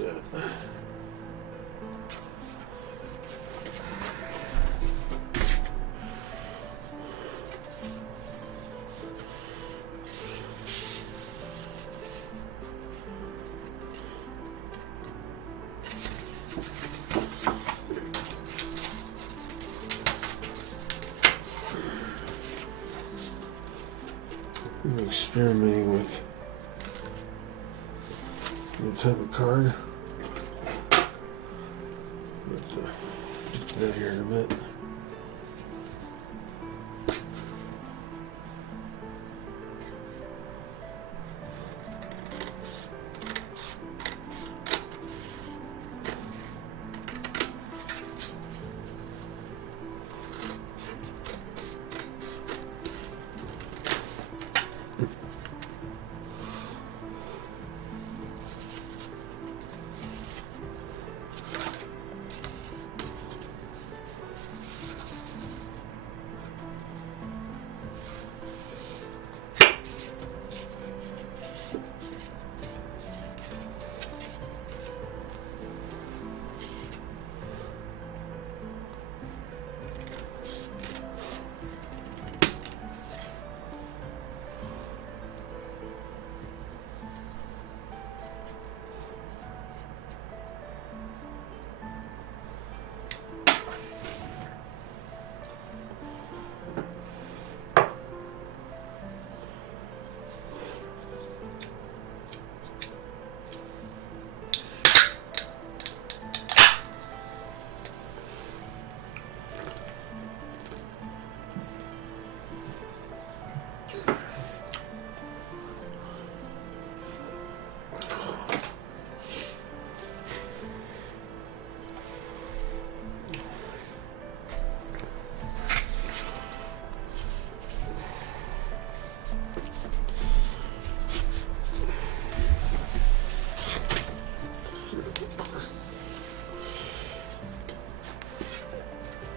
that? I'm experimenting with the type of card. But get that here in a bit.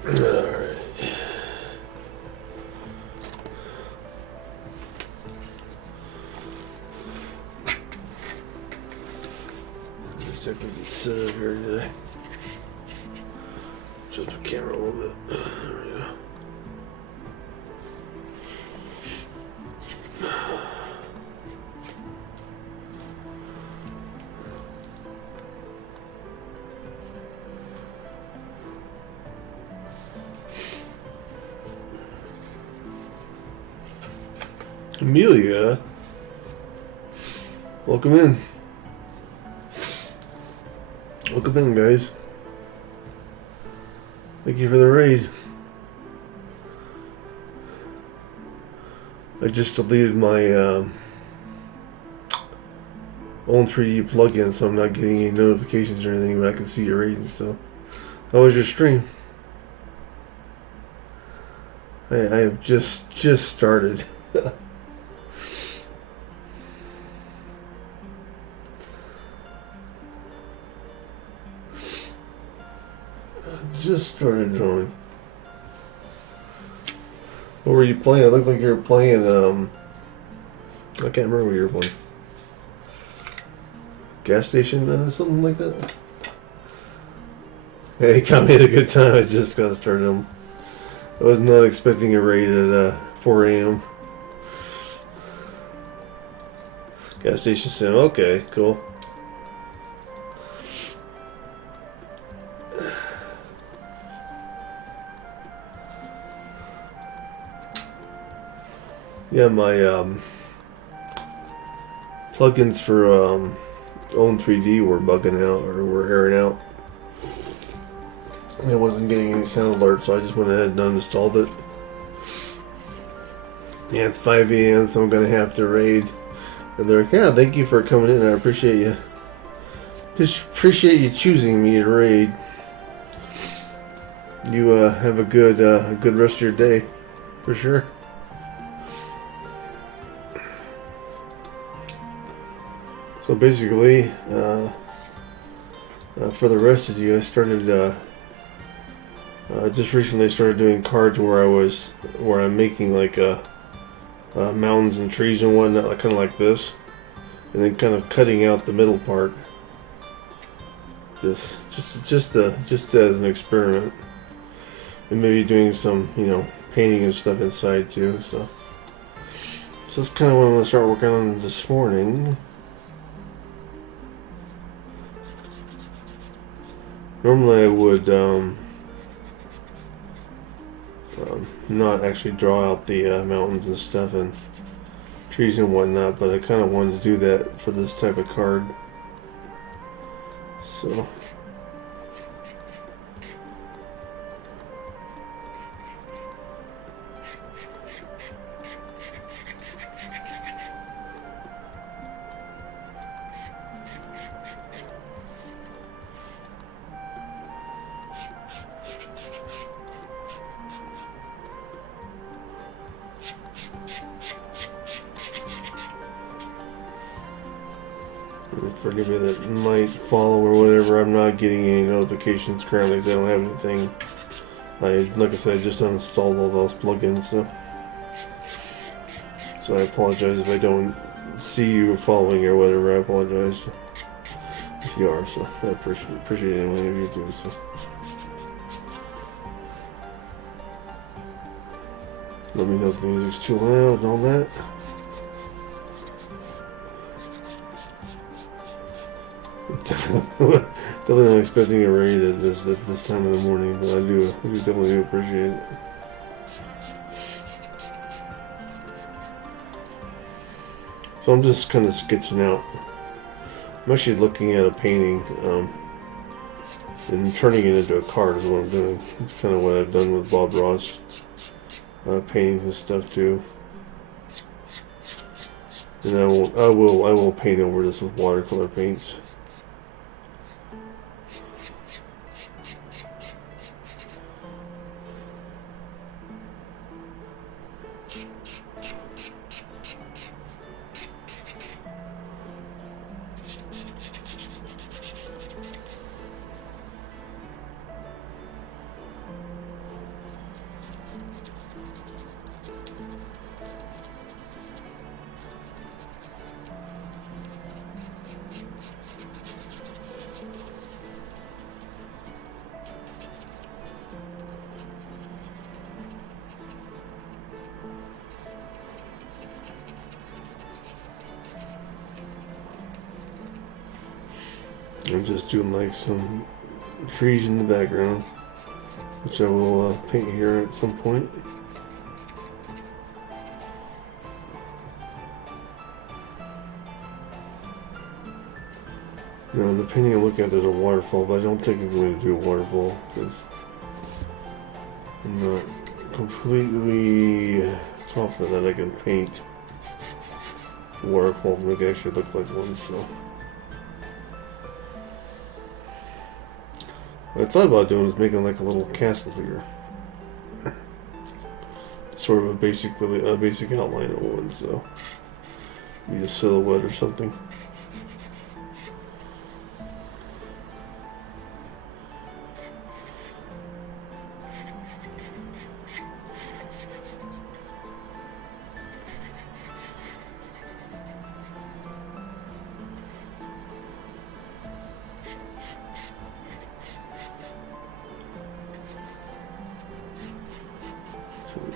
Alright. Looks like we can set up here today. Adjust the camera a little bit. There we go. Amelia, welcome in. Welcome in, guys. Thank you for the raid. I just deleted my own 3D plugin, so I'm not getting any notifications or anything, but I can see your raid and stuff. How was your stream? I have just started. Just started drawing. What were you playing? It looked like you were playing, I can't remember what you were playing. Gas station, something like that? Hey, it caught me at a good time. I just got started. I was not expecting a raid at 4 a.m. Gas station sim. Okay, cool. Yeah, my plugins for Own3D were bugging out, or were airing out. I wasn't getting any sound alerts, so I just went ahead and uninstalled it. Yeah, it's 5 a.m., so I'm going to have to raid. And they're like, yeah, thank you for coming in. I appreciate you. Just appreciate you choosing me to raid. You have a good rest of your day, for sure. So basically, for the rest of you, I started just recently started doing cards where I'm making like mountains and trees and whatnot, kind of like this, and then kind of cutting out the middle part, this, just as an experiment, and maybe doing some, painting and stuff inside too. So that's kind of what I'm gonna start working on this morning. Normally I would not actually draw out the mountains and stuff and trees and whatnot, but I kind of wanted to do that for this type of card. So for anybody that might follow or whatever, I'm not getting any notifications currently because I don't have anything. Like I said, I just uninstalled all those plugins, so I apologize if I don't see you following or whatever. I apologize if you are, so I appreciate any of you do so. Let me know if the music's too loud and all that. Definitely not expecting a rain at this time of the morning, but I do definitely appreciate it. So I'm just kind of sketching out. I'm actually looking at a painting and turning it into a card is what I'm doing. It's kind of what I've done with Bob Ross paintings and stuff too. And I will paint over this with watercolor paints. I'm just doing like some trees in the background, which I will paint here at some point. Now, the painting I'm looking at, there's a waterfall, but I don't think I'm going to do a waterfall because I'm not completely confident that I can paint a waterfall to make it actually look like one. So what I thought about doing is making like a little castle here, sort of a basic outline of one, so be a silhouette or something.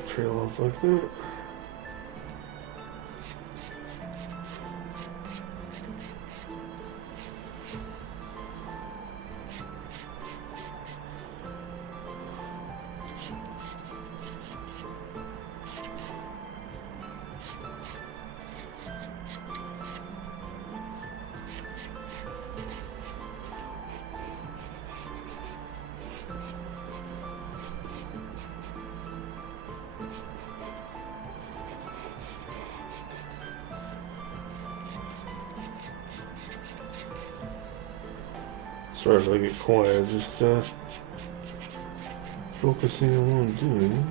Trail off like that. Sorry if I get quiet, just focusing on what I'm doing.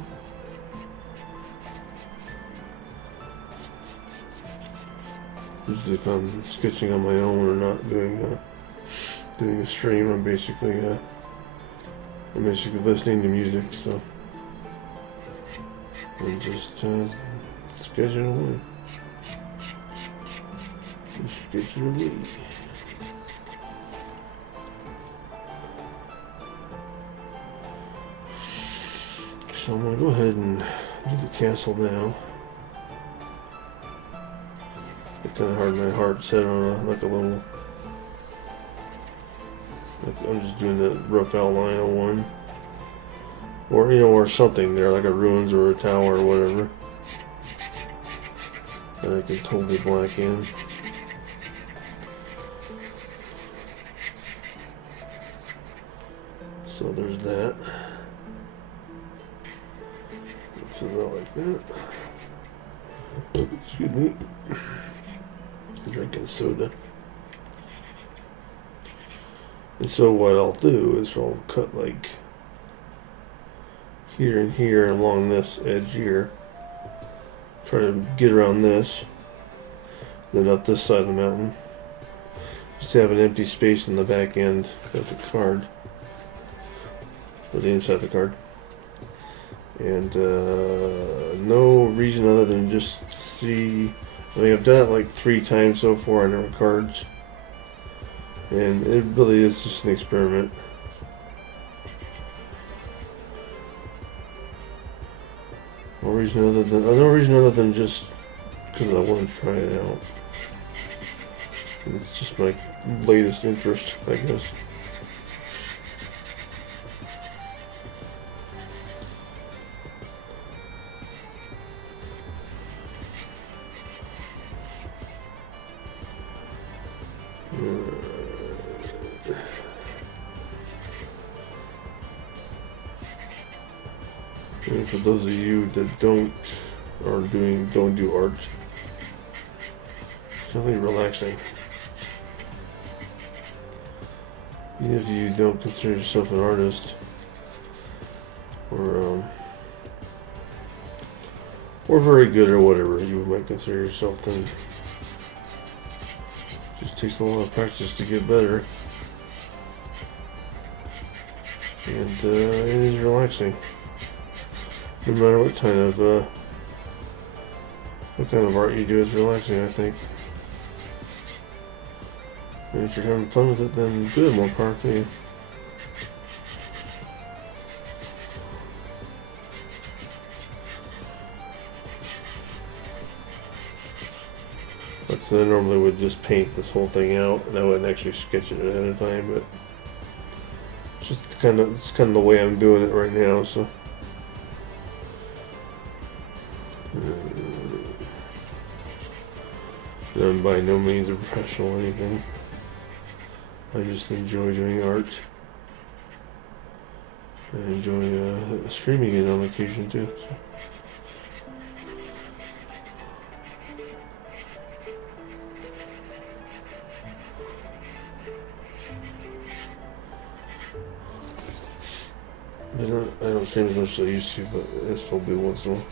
Usually if I'm sketching on my own or not doing a stream, I'm basically listening to music, so I'm just sketching away. Just sketching away. So I'm going to go ahead and do the castle now. It's kind of hard, my heart set on like a little, like I'm just doing the rough outline of one. Or, or something there, like a ruins or a tower or whatever. And I can totally black in. So there's that. Fill that like that. Excuse me. Drinking soda. And so what I'll do is I'll cut like here and here along this edge here. Try to get around this. Then up this side of the mountain. Just to have an empty space in the back end of the card. Or the inside of the card. And no reason other than just see. I mean, I've done it like 3 times so far on different cards. And it really is just an experiment. No reason other than just because I want to try it out. And it's just my latest interest, I guess. And for those of you that don't do art, it's really relaxing. Even if you don't consider yourself an artist, or very good or whatever you might consider yourself, then it just takes a lot of practice to get better. And it is relaxing. No matter what kind of art you do, is relaxing, I think. And if you're having fun with it, then good, more power to you. Like, so I normally would just paint this whole thing out, and I wouldn't actually sketch it ahead of time, but it's kind of the way I'm doing it right now, so. I'm by no means a professional or anything. I just enjoy doing art. I enjoy streaming it on occasion too. So. I don't stream as much as I used to, but I still do once in a while.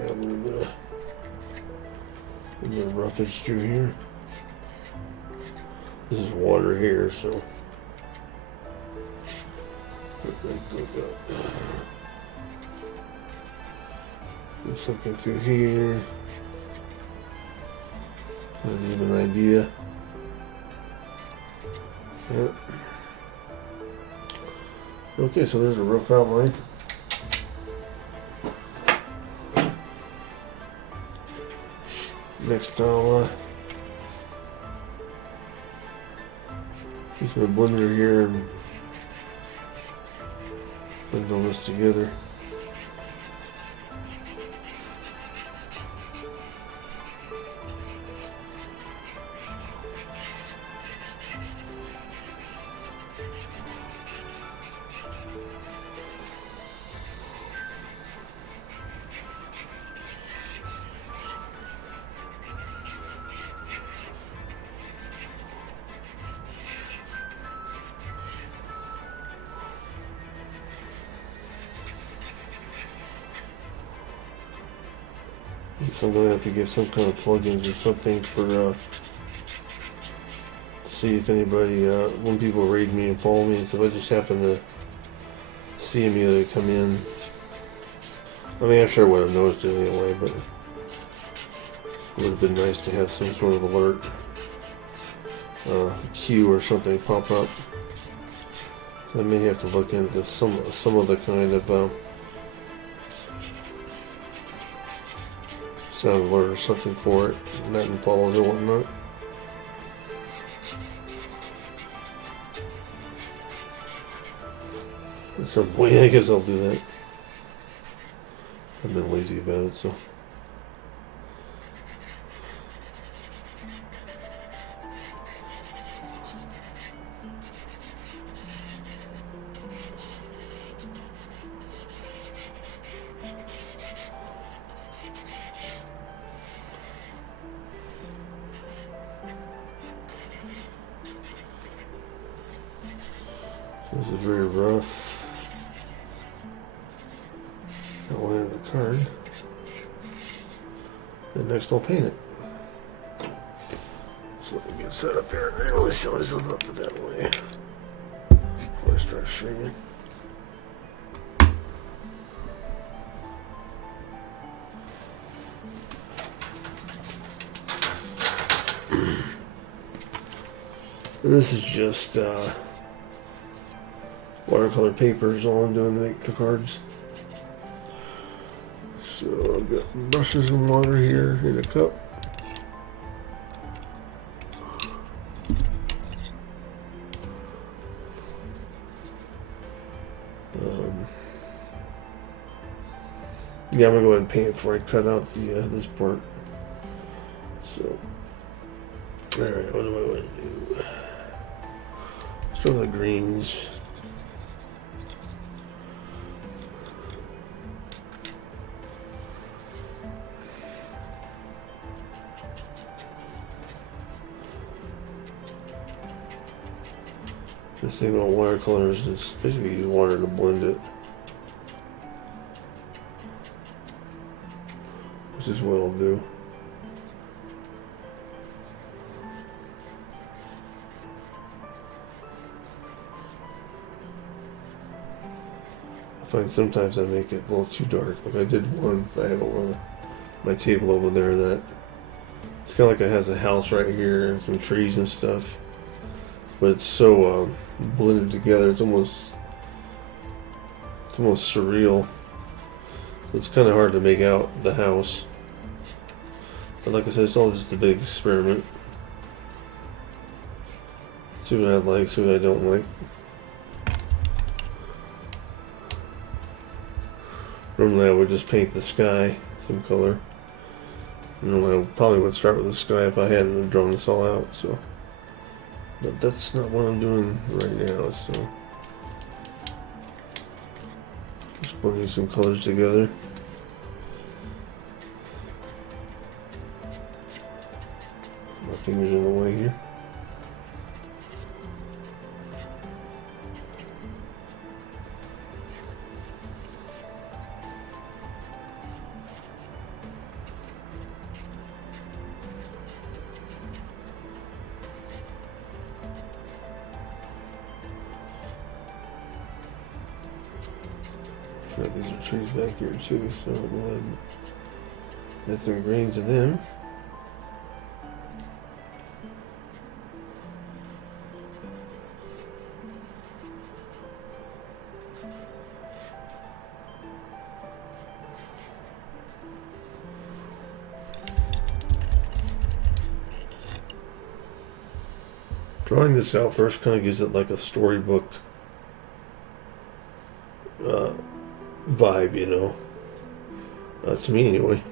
Add a little bit of roughage through here. This is water here, so do something through here. I'll give an idea. Yep. Okay, so there's a rough outline. Next, I'll use my blender here and blend all this together. So I'm gonna have to get some kind of plugins or something for see if anybody when people raid me and follow me. So if I just happen to see immediately come in. I mean, I'm sure I would have noticed it anyway, but it would have been nice to have some sort of alert, queue or something pop up. So I may have to look into some other kind of sound alert or something for it. Nothing follows or whatnot. At some point, I guess I'll do that. I've been lazy about it, so. This is very rough. Outline of the card. Then next I'll paint it. So let me get set up here. I really set myself up for that way before I start streaming. And this is just watercolor paper is all I'm doing to make the cards. So I've got brushes and water here in a cup. Yeah, I'm gonna go ahead and paint it before I cut out the this part. So, all right, what do I want to do? Start with the greens. This thing about watercolors is basically use water to blend it, which is what I'll do. I find sometimes I make it a little too dark. Like I did one I have on my table over there that it's kind of like it has a house right here and some trees and stuff, but it's so blended together. It's almost surreal. It's kind of hard to make out the house. But like I said, it's all just a big experiment. See what I like, see what I don't like. Normally I would just paint the sky some color. Normally I probably would start with the sky if I hadn't drawn this all out. So, but that's not what I'm doing right now. So, just blending some colors together. My fingers in the way here. Sure, these are trees back here too, so I'll go ahead and add some green to them. Drawing this out first kind of gives it like a storybook vibe, you know. To me, anyway.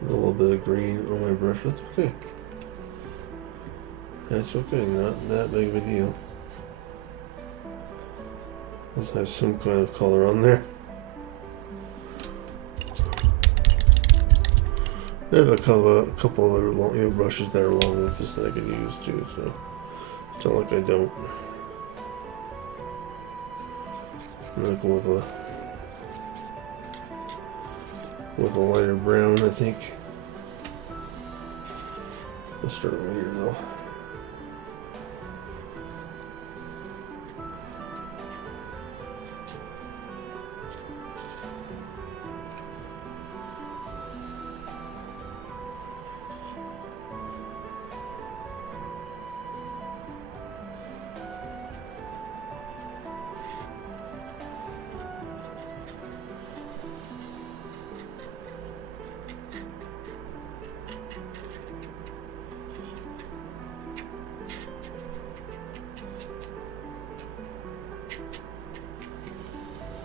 A little bit of green on my brush. That's okay. That's okay. Not that big of a deal. Let's have some kind of color on there. I have a couple other long, brushes that are long with this that I could use too. So it's not like I don't. I'm gonna go with a lighter brown, I think. Let's start over here though.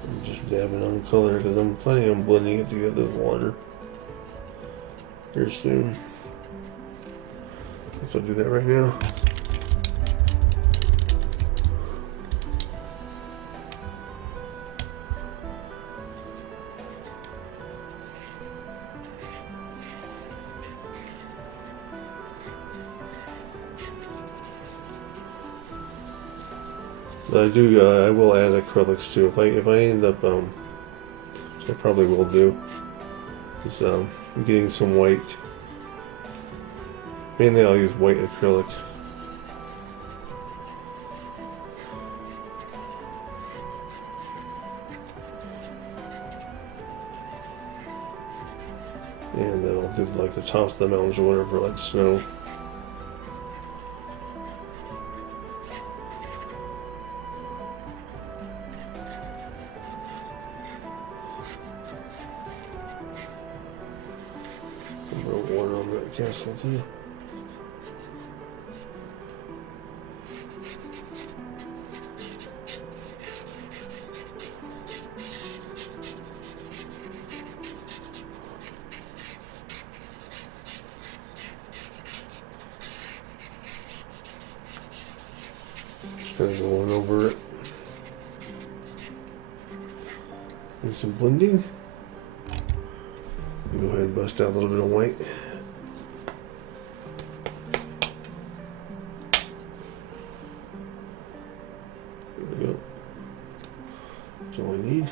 I'm just dabbing on color because I'm planning on blending it together with water here soon. So I'll do that right now. But I will add acrylics too. If I end up, which I probably will do, is getting some white. Mainly I'll use white acrylic. And then I'll do like the tops of the mountains or whatever, like snow. A little water on that castle too. Just kind of going over it. And some blending. Go ahead and bust out a little bit of white. There we go. That's all I need.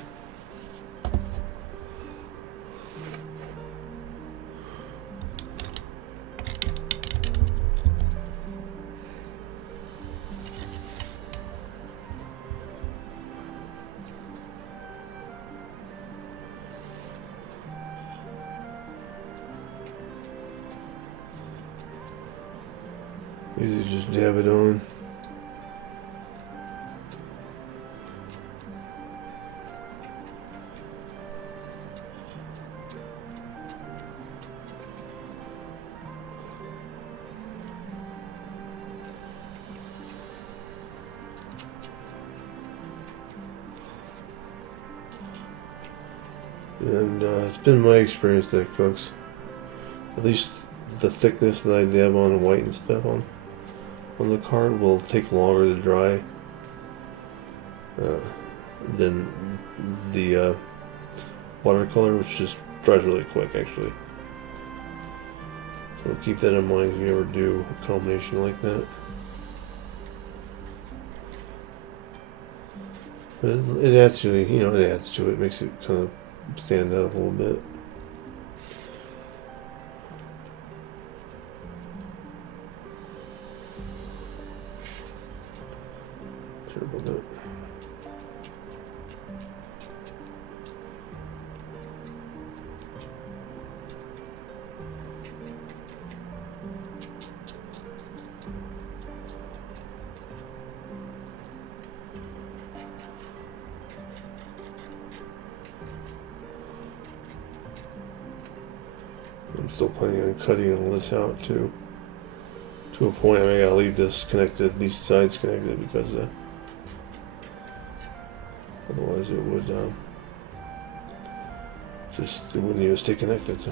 Easy to just dab it on. And it's been my experience that cooks. At least the thickness that I dab on white and stuff on the card will take longer to dry than the watercolor, which just dries really quick actually. So keep that in mind if you ever do a combination like that. But it adds to it adds to it, makes it kind of stand out a little bit. Sure about that. I'm still planning on cutting all this out too. To a point, I gotta leave this connected, these sides connected, because otherwise it would it wouldn't even stay connected. So.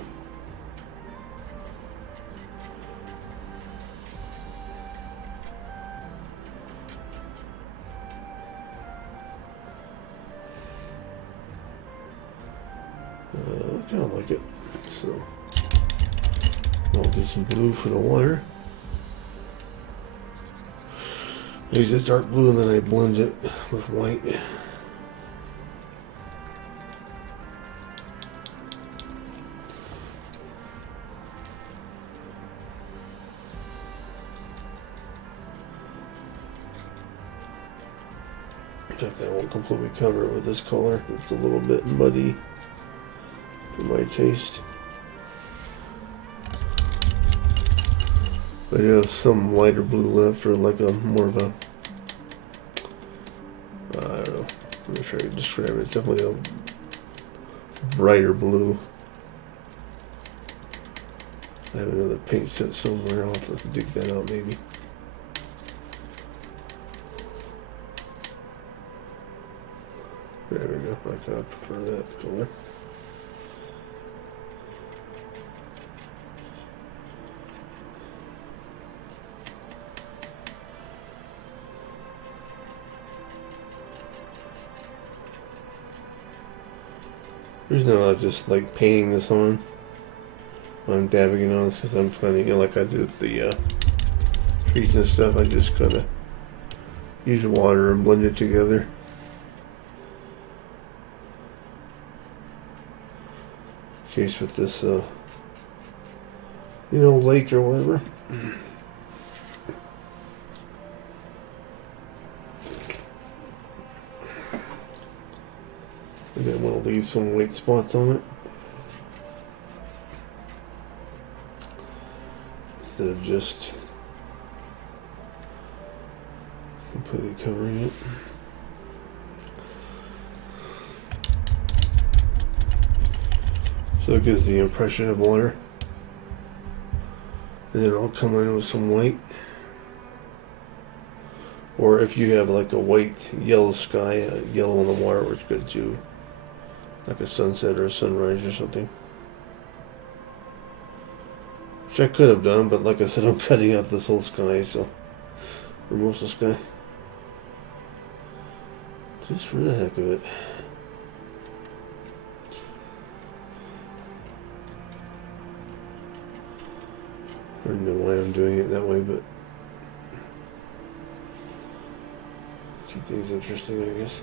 I kind of like it. So. I'll do some blue for the water. I use that dark blue and then I blend it with white. In fact, I won't completely cover it with this color. It's a little bit muddy for my taste. I have some lighter blue left, or like a more of a, I don't know, I'm not sure I can describe it. It's definitely a brighter blue. I have another paint set somewhere. I'll have to dig that out maybe. There we go. I kind of prefer that color. There's no, I just like painting this on. I'm dabbing it on this because I'm planning, you know, like I do with the trees and stuff. I just kind of use water and blend it together. In case with this, you know, lake or whatever. And then we'll leave some white spots on it. Instead of just completely covering it. So it gives the impression of water. And then I'll come in with some white. Or if you have like a white, yellow sky, yellow in the water works good too. Like a sunset or a sunrise or something. Which I could have done, but like I said, I'm cutting out this whole sky, so. Or most of the sky. Just for the heck of it. I don't know why I'm doing it that way, but keep things interesting, I guess.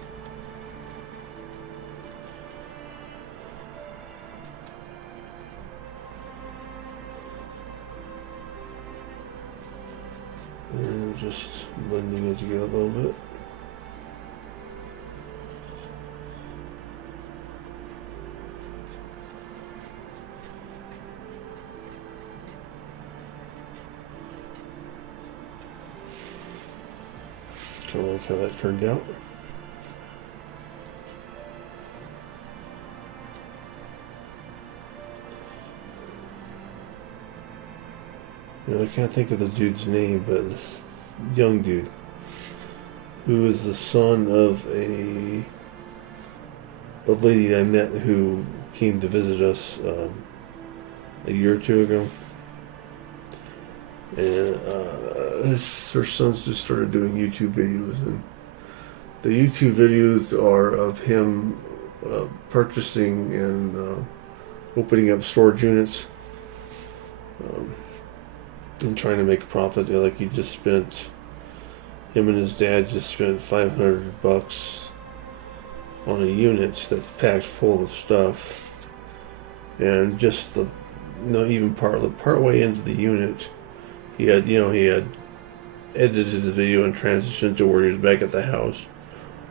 And just blending it together a little bit. Kind of like how that turned out. You know, I can't think of the dude's name, but this young dude who is the son of a lady I met who came to visit us a year or two ago. And her sons just started doing YouTube videos, and the YouTube videos are of him purchasing and opening up storage units and trying to make a profit. Like he just spent, him and his dad just spent $500 on a unit that's packed full of stuff, and just the, you know, even part way into the unit. He had edited the video and transitioned to where he was back at the house,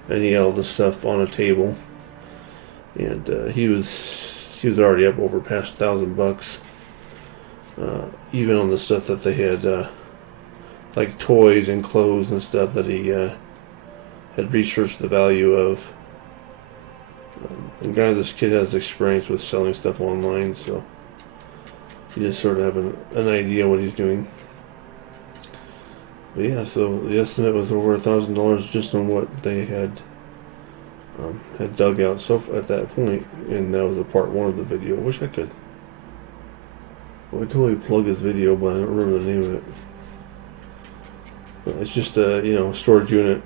and he had all the stuff on a table, and he was already up over past $1,000, even on the stuff that they had, like toys and clothes and stuff that he had researched the value of. And granted, this kid has experience with selling stuff online, so you just sort of have an idea what he's doing. But yeah, so the estimate was over $1,000 just on what they had dug out at that point, and that was a part one of the video. I wish I could. Well, I totally plug his video, but I don't remember the name of it. But it's just a storage unit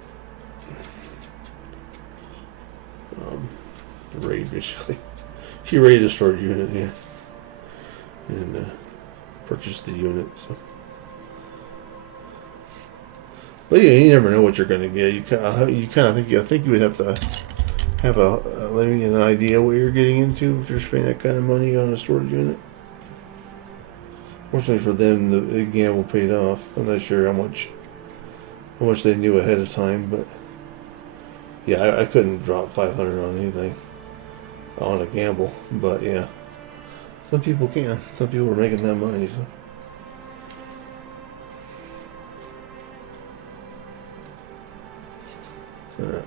raid basically. She raided a storage unit, yeah, and purchase the unit. So. But yeah, you never know what you're going to get. You kind of think you would have to have maybe an idea what you're getting into if you're spending that kind of money on a storage unit. Fortunately for them, the gamble paid off. I'm not sure how much they knew ahead of time, but yeah, I couldn't drop 500 on anything on a gamble. But yeah, some people can. Some people are making that money. So. Alright.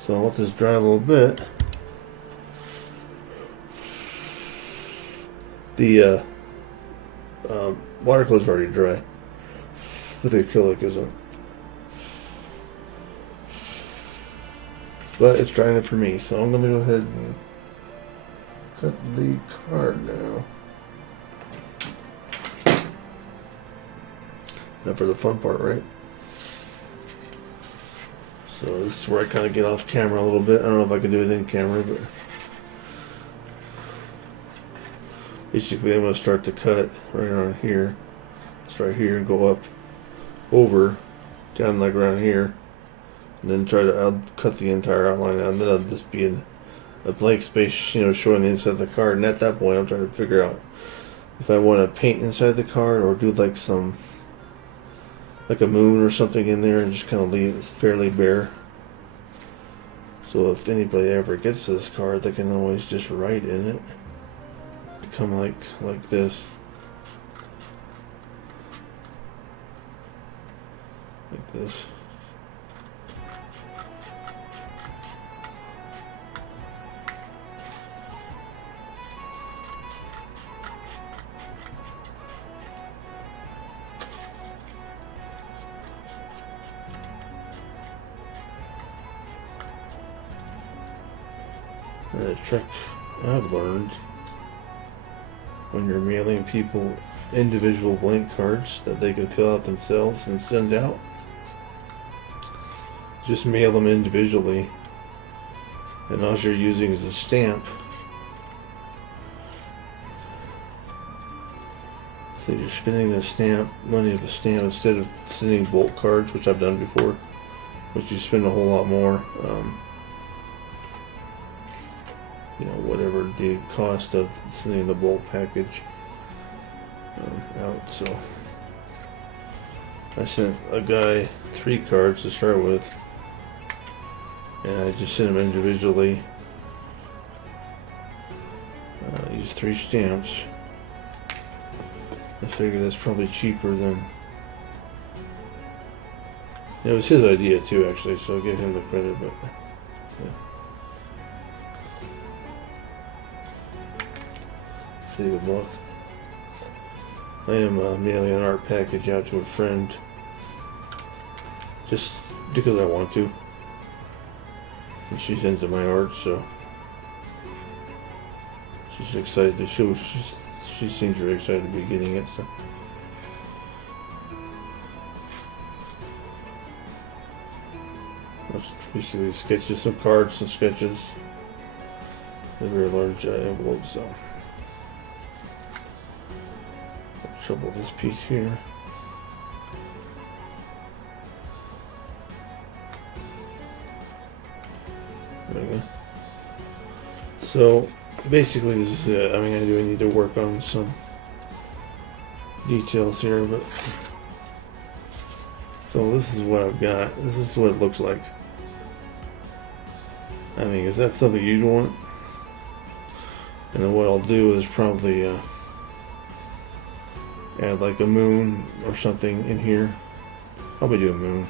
So I'll let this dry a little bit. The watercolor's already dry, but the acrylic isn't. But it's drying it for me, so I'm gonna go ahead and cut the card now. Now for the fun part, right? So this is where I kind of get off camera a little bit. I don't know if I can do it in camera, but basically I'm going to start to cut right around here. Start here and go up over, down like around here, and then try to cut the entire outline out, and then I'll just be in a blank space, showing the inside of the card. And at that point I'm trying to figure out if I want to paint inside the card or do like a moon or something in there and just kind of leave it fairly bare. So if anybody ever gets this card, they can always just write in it. Become like this. Like this. A trick I've learned when you're mailing people individual blank cards that they can fill out themselves and send out, just mail them individually, and all you're using is a stamp. So you're spending the money of a stamp instead of sending bulk cards, which I've done before, which you spend a whole lot more. Whatever the cost of sending the bulk package out. So I sent a guy 3 cards to start with, and I just sent them individually. Used 3 stamps. I figured that's probably cheaper than. It was his idea too, actually, so I'll give him the credit, but. Yeah. See what luck. I am mailing an art package out to a friend just because I want to, and she's into my art, so she's excited to show. She seems very excited to be getting it. So that's basically sketches, some cards, some sketches, a very large envelope. So. Trouble this piece here. There we go. So basically this is it. I mean, I do need to work on some details here, but so this is what I've got. This is what it looks like. I mean, is that something you'd want? And then what I'll do is probably add like a moon or something in here. Probably do a moon.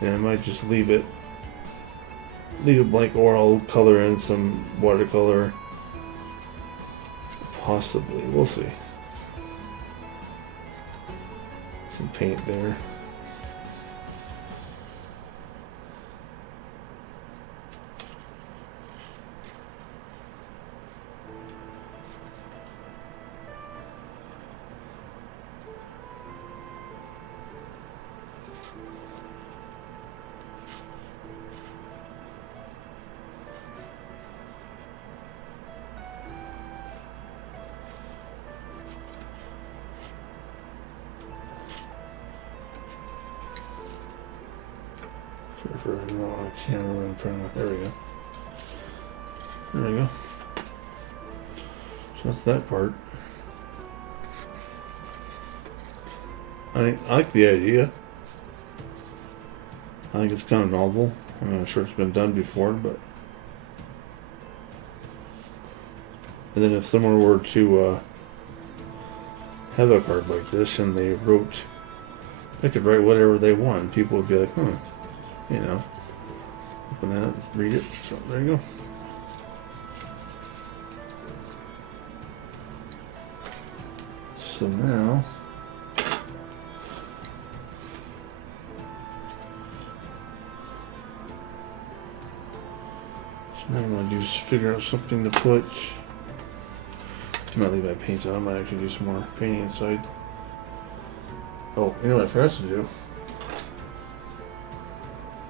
And I might just leave it blank, or I'll color in some watercolor. Possibly. We'll see. Some paint there. for a camera. I'm trying to. There we go. There we go. So that's that part. I like the idea. I think it's kind of novel. I'm sure it's been done before, but. And then if someone were to have a card like this and they could write whatever they want. People would be like, you know, open that up, read it. So there you go. So now, I'm going to do is figure out something to put. I might leave my paint on. I might actually do some more painting inside. Oh, you know what I forgot to do?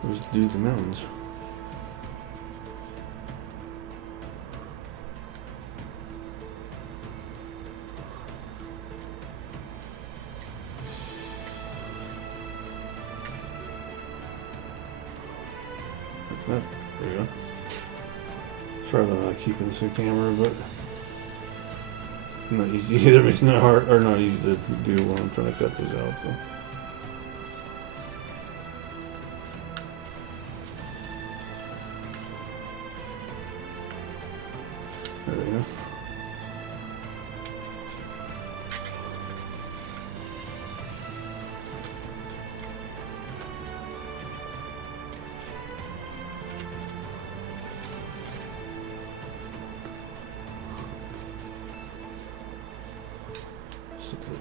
Was do the mountains. There we go. Sorry that I'm not keeping this in camera, but not easy either. It's not hard or not easy to do when I'm trying to cut these out. So. There we go.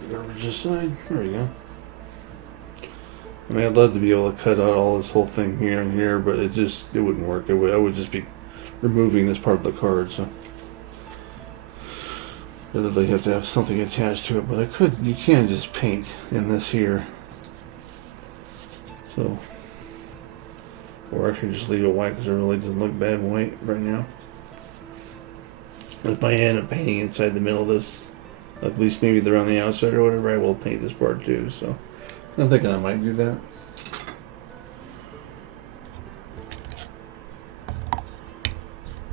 Garbage aside. There we go. I mean, I'd love to be able to cut out all this whole thing here and here, but it wouldn't work. I would just be removing this part of the card, so I'd literally have to have something attached to it. But you can just paint in this here. So, or actually just leave it white because it really doesn't look bad white right now. If I end up painting inside the middle of this, at least maybe they're on the outside or whatever, I will paint this part too. So I'm thinking I might do that.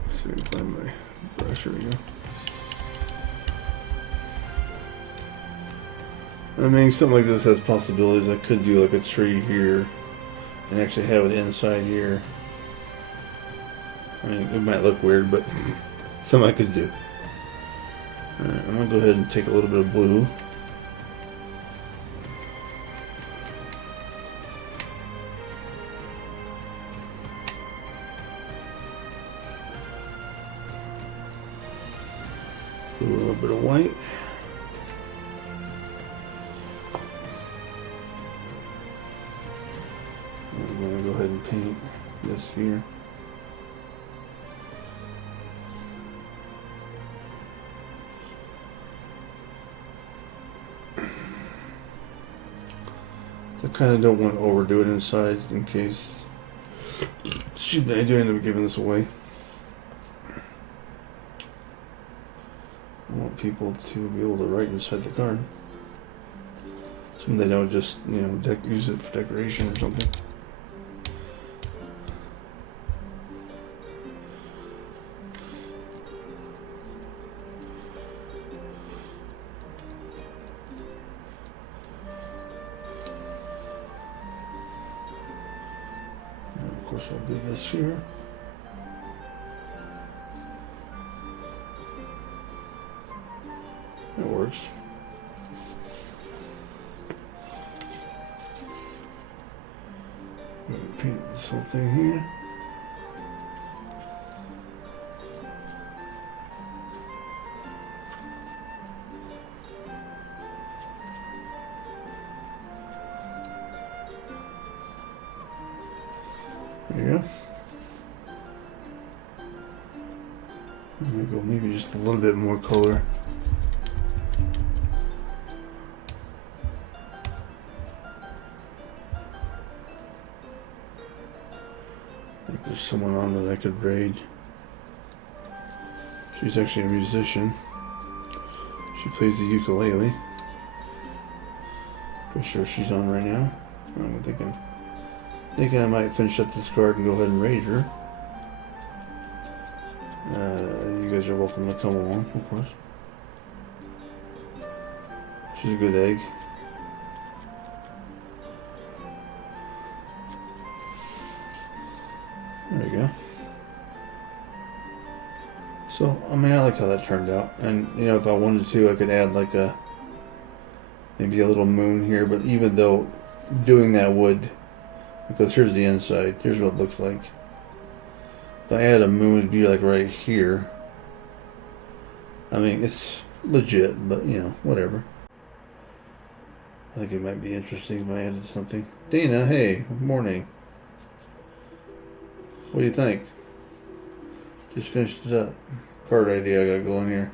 Let's see if I can find my brush. Here we go. I mean, something like this has possibilities. I could do like a tree here and actually have it inside here. I mean, it might look weird, but something I could do. Alright, I'm going to go ahead and take a little bit of blue. Do a little bit of white. I'm going to go ahead and paint this here. I kind of don't want to overdo it inside in case I do end up giving this away. I want people to be able to write inside the card. So they don't just, use it for decoration or something. Of course, I'll do this here. That works. I'm going to paint this whole thing here. There you go. I'm going to go maybe just a little bit more color. I think there's someone on that I could braid. She's actually a musician. She plays the ukulele. Pretty sure she's on right now. I'm thinking thinking I might finish up this card and go ahead and raid her. You guys are welcome to come along, of course. She's a good egg. There we go. So, I mean, I like how that turned out. And, you know, if I wanted to, I could add like maybe a little moon here. But even though doing that would, because here's the inside, here's what it looks like. If I add a moon, it'd be like right here. I mean, it's legit, but, you know, whatever. I think it might be interesting if I added something. Dana, hey, morning. What do you think? Just finished it up. Card idea I got going here.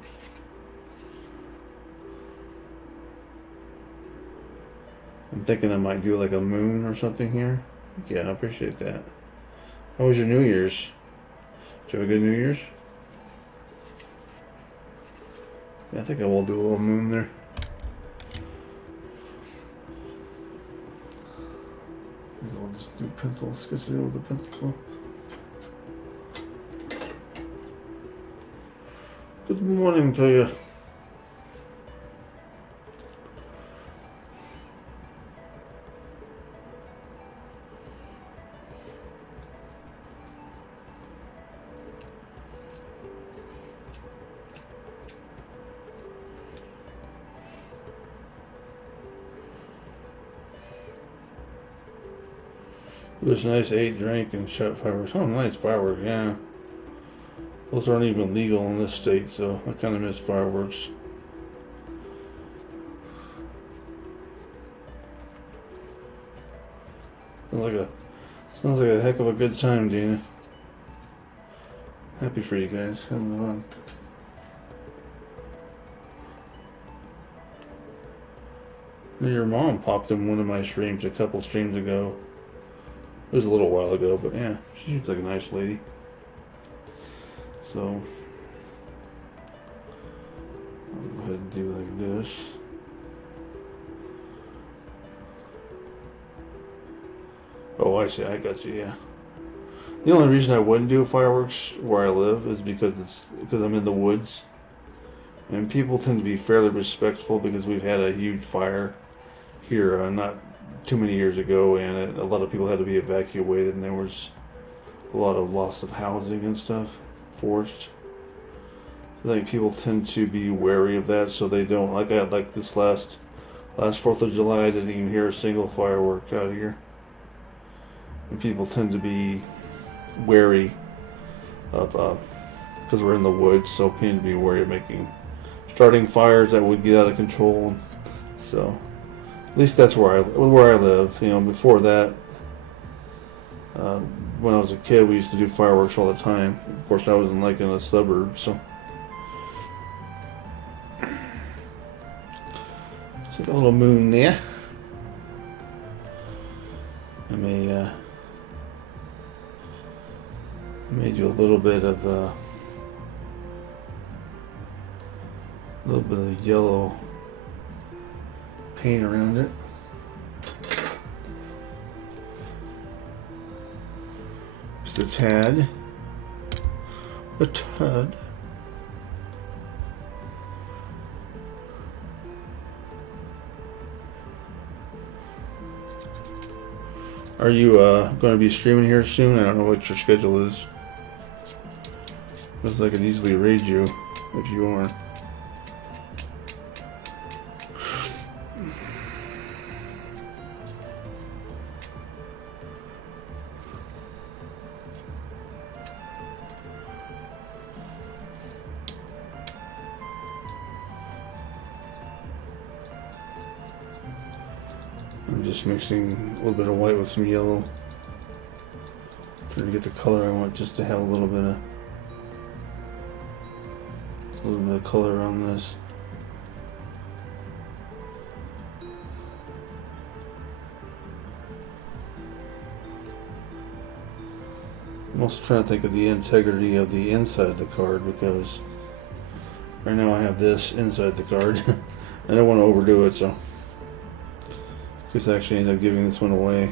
I'm thinking I might do like a moon or something here. Yeah, I appreciate that. How was your New Year's? Did you have a good New Year's? Yeah, I think I will do a little moon there. I'll just do pencil, sketch it with a pencil. Good morning to you. It was nice to eat, drink, and shot fireworks. Oh, nice fireworks, yeah. Those aren't even legal in this state, so I kind of miss fireworks. Sounds like a heck of a good time, Dina. Happy for you guys, having fun. Your mom popped in one of my streams a couple streams ago. It was a little while ago, but yeah, she seems like a nice lady. So, I'll go ahead and do like this. Oh, I see, I got you, yeah. The only reason I wouldn't do fireworks where I live is because I'm in the woods. And people tend to be fairly respectful because we've had a huge fire here not too many years ago, and a lot of people had to be evacuated, and there was a lot of loss of housing and stuff, forced. I think people tend to be wary of that, so they don't, like this last 4th of July, I didn't even hear a single firework out here. And people tend to be wary of, because we're in the woods, so people tend to be wary of starting fires that would get out of control. So, at least that's where I live. You know, before that, when I was a kid, we used to do fireworks all the time. Of course, I was in a suburb, so. It's like a little moon there. I may do a little bit of yellow paint around it. Just a tad. A tad. Are you going to be streaming here soon? I don't know what your schedule is. Because I could easily raid you if you are. I'm just mixing a little bit of white with some yellow. Trying to get the color I want, just to have a little bit of color on this. I'm also trying to think of the integrity of the inside of the card, because right now I have this inside the card. I don't want to overdo it, so I actually end up giving this one away.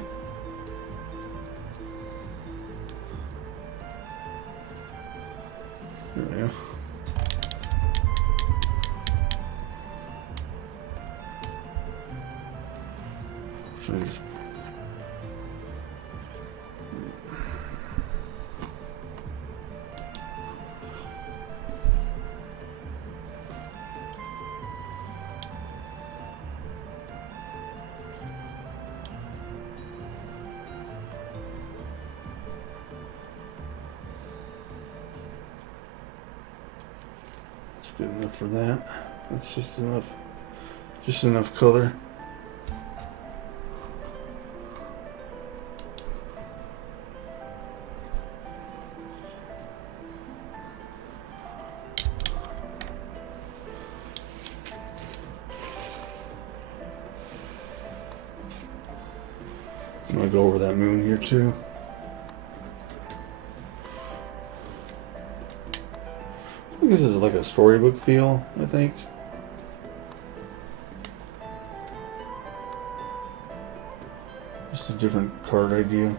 show you this. Good enough for that. That's just enough color. I'm gonna go over that moon here too. This is like a storybook feel, I think. Just a different card idea.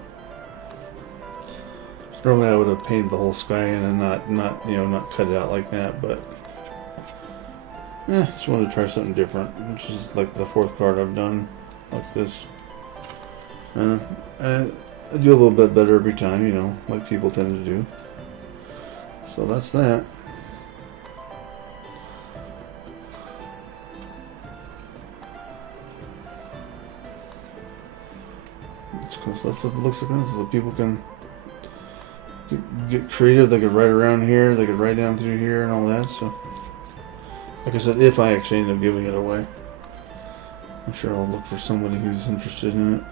Normally I would have painted the whole sky in and not cut it out like that, but just wanted to try something different, which is like the fourth card I've done like this. I do a little bit better every time, like people tend to do. So that's that. That's what it looks like. So people can get creative. They could write around here. They could write down through here and all that. So, like I said, if I actually end up giving it away, I'm sure I'll look for somebody who's interested in it.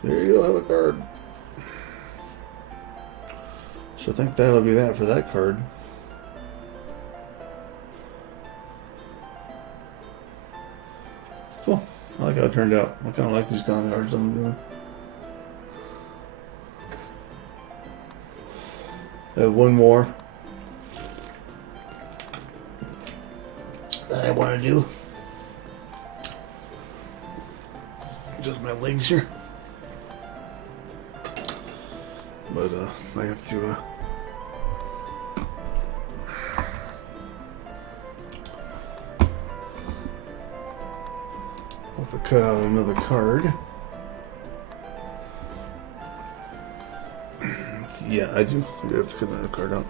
So there you go. I have a card. So I think that'll be that for that card. Cool. I like how it turned out. I kind of like these kind of cards I'm doing. I have one more that I want to do. Just my legs here. But I have to cut out another card. Yeah, I do. You have to cut another card out.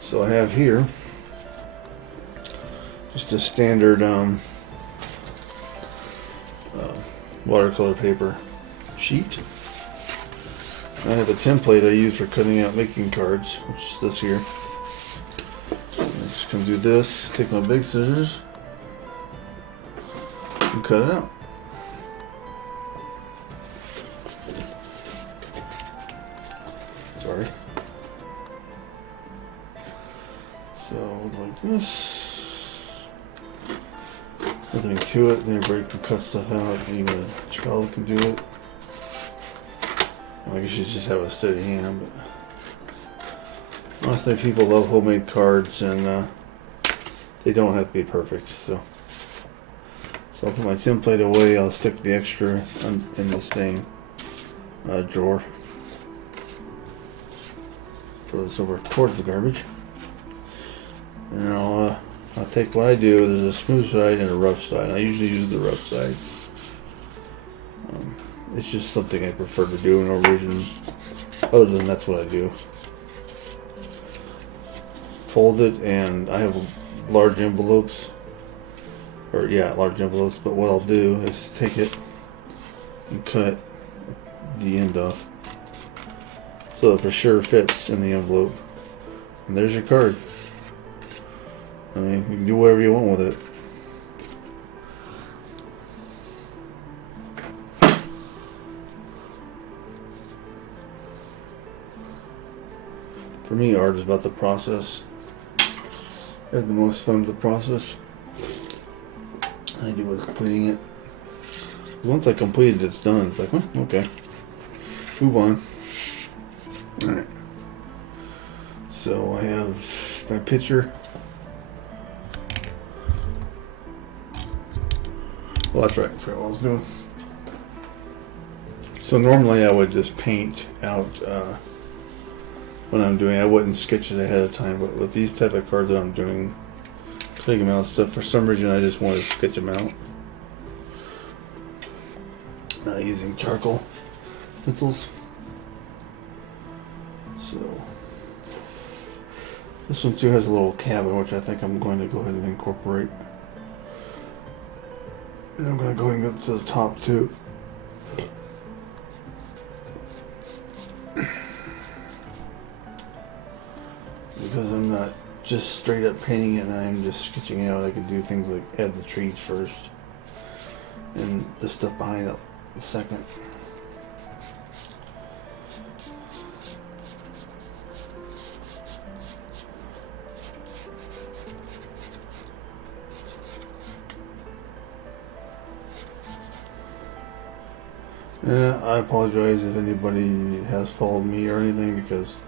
So I have here just a standard watercolor paper sheet. I have a template I use for cutting out making cards, which is this here. I'm just gonna do this, take my big scissors and cut it out. Sorry. So like this. Nothing to it, then everybody can cut stuff out, even a child can do it. I guess you just have a steady hand, but honestly, people love homemade cards, and they don't have to be perfect. So I'll put my template away. I'll stick the extra in the same drawer. Throw this over towards the garbage, and I'll take what I do. There's a smooth side and a rough side. I usually use the rough side. It's just something I prefer to do, no reason other than that's what I do. Fold it, and I have large envelopes, large envelopes, but what I'll do is take it and cut the end off so it for sure fits in the envelope, and there's your card. I mean, you can do whatever you want with it. For me, art is about the process. I have the most fun with the process I do with completing it. Once I complete it, it's done. It's like, okay, move on. Alright. So I have my picture. Well, that's right. I forgot what I was doing. So normally I would just paint out when I'm doing. I wouldn't sketch it ahead of time, but with these type of cards that I'm doing, take them out stuff. For some reason, I just want to sketch them out. Using charcoal pencils. So this one too has a little cabin, which I think I'm going to go ahead and incorporate. And I'm going to go ahead and go to the top too. Because I'm not just straight up painting it and I'm just sketching out, I could do things like add the trees first and the stuff behind it the second. I apologize if anybody has followed me or anything, because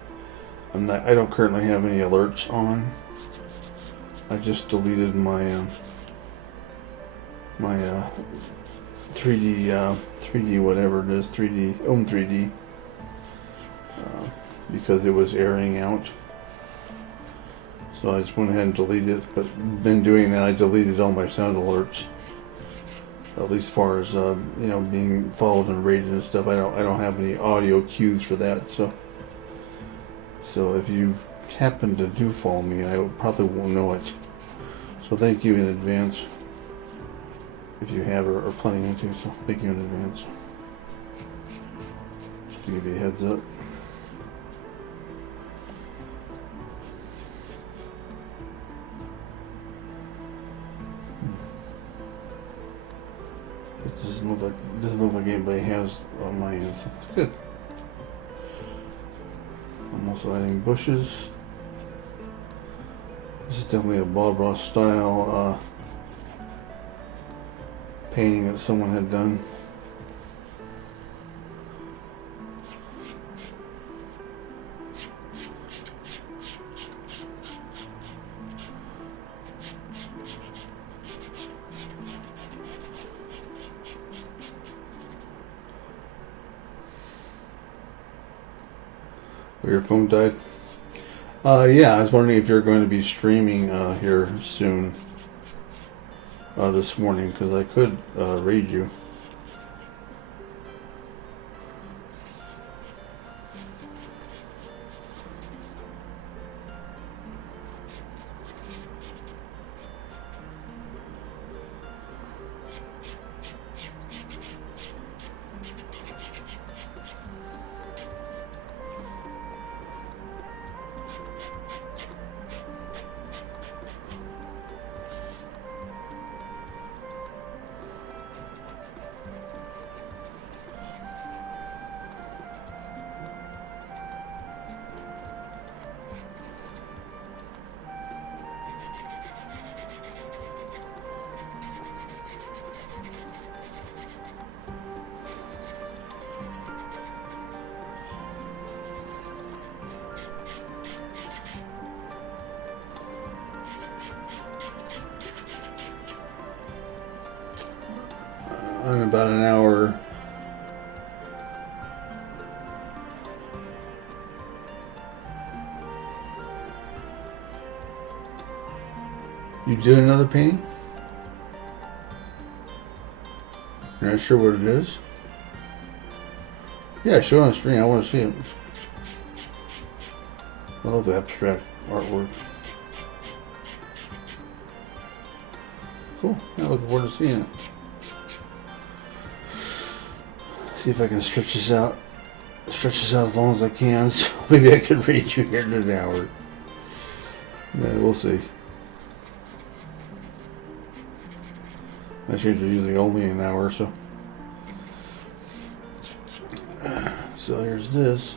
I don't currently have any alerts on. I just deleted my 3D whatever it is, 3D Ohm 3D, because it was airing out. So I just went ahead and deleted it. But been doing that, I deleted all my sound alerts. At least as far as being followed and rated and stuff. I don't have any audio cues for that. So if you happen to do follow me, I probably won't know it. So thank you in advance if you have or are planning to. So thank you in advance. Just to give you a heads up. It doesn't look like anybody has on my end. So it's good. I'm also adding bushes. This is definitely a Bob Ross style painting that someone had done. Your phone died? Yeah, I was wondering if you're going to be streaming here soon this morning, because I could raid you. In about an hour. You did another painting? You're not sure what it is? Yeah, show it on screen. I want to see it. I love abstract artwork. Cool. Yeah, looking forward to seeing it. See if I can stretch this out as long as I can. So maybe I could read you here in an hour. Yeah, we'll see. My streams are usually only an hour, so. So here's this.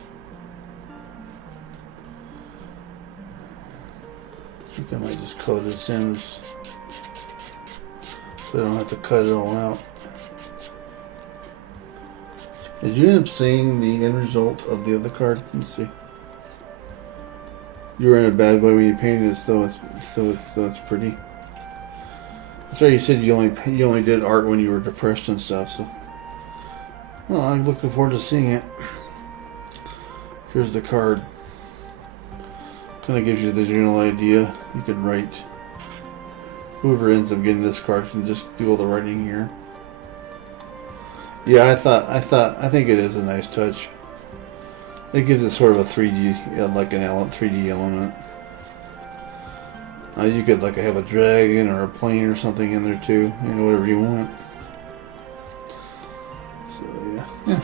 I think I might just color this in so I don't have to cut it all out. Did you end up seeing the end result of the other card? Let's see. You were in a bad way when you painted it, so it's pretty. That's right. You said you only did art when you were depressed and stuff. So, well, I'm looking forward to seeing it. Here's the card. Kind of gives you the general idea. You could write whoever ends up getting this card can just do all the writing here. Yeah, I think it is a nice touch. It gives it sort of a 3D, like an 3D element. You could like have a dragon or a plane or something in there too, you know, whatever you want. So yeah.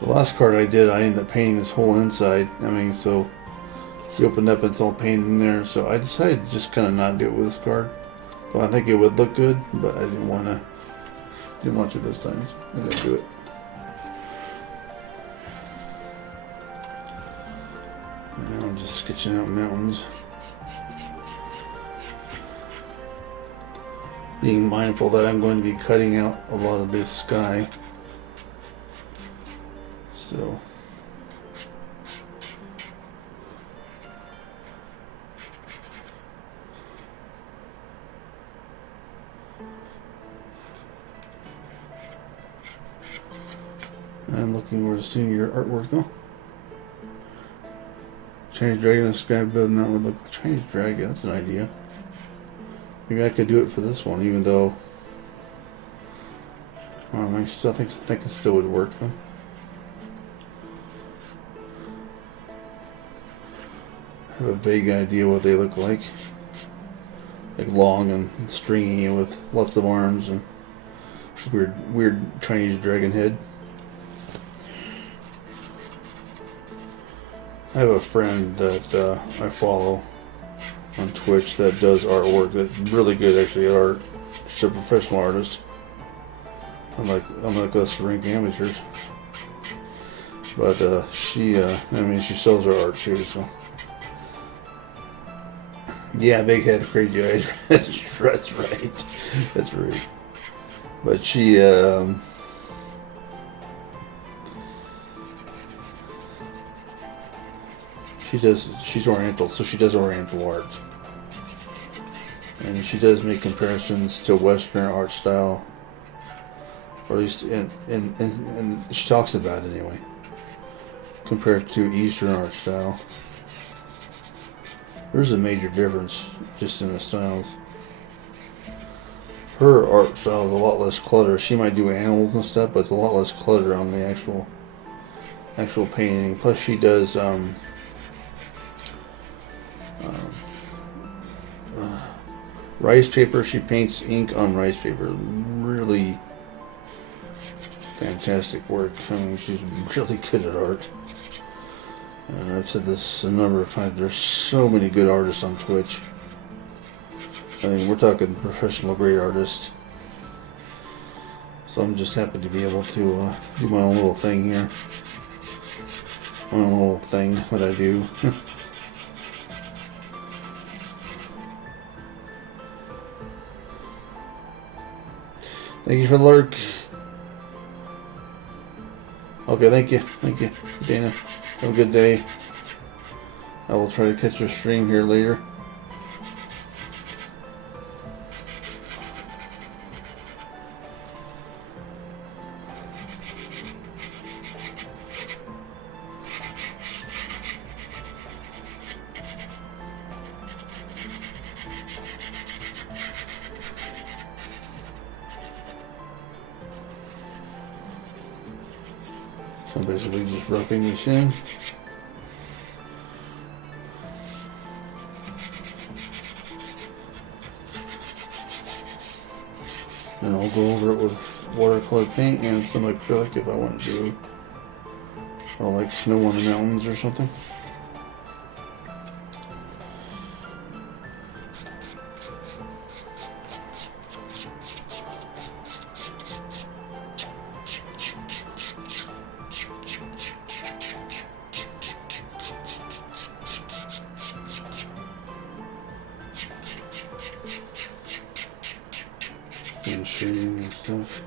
The last card I did, I ended up painting this whole inside. I mean, so you opened up, it's all painted in there. So I decided to just kind of not do it with this card. So I think it would look good, but I didn't want to this time. I didn't do it. And I'm just sketching out mountains. Being mindful that I'm going to be cutting out a lot of this sky. So I'm looking forward to seeing your artwork though. Chinese dragon and sky above mountain would look Chinese dragon, that's an idea. Maybe I could do it for this one, even though I still think it still would work though. I have a vague idea what they look like long and stringy with lots of arms and weird Chinese dragon head. I have a friend that I follow on Twitch that does artwork that's really good actually at art. She's a professional artist. Unlike us rank amateurs. But she sells her art too, so. Yeah, big head, crazy eyes. That's right. That's right. But she's Oriental, so she does Oriental art. And she does make comparisons to Western art style. Or at least and she talks about it anyway. Compared to Eastern art style. There's a major difference just in the styles. Her art style is a lot less clutter. She might do animals and stuff, but it's a lot less clutter on the actual painting. Plus she does rice paper. She paints ink on rice paper. Really fantastic work. I mean, she's really good at art. And I've said this a number of times, there's so many good artists on Twitch. I mean, we're talking professional grade artists. So I'm just happy to be able to do my own little thing here. My own little thing that I do. Thank you for the lurk. Okay, thank you, Dana. Have a good day. I will try to catch your stream here later. So I'm basically just roughing this in. Then I'll go over it with watercolor paint and some acrylic if I want to do like snow on the mountains or something. And shading and stuff.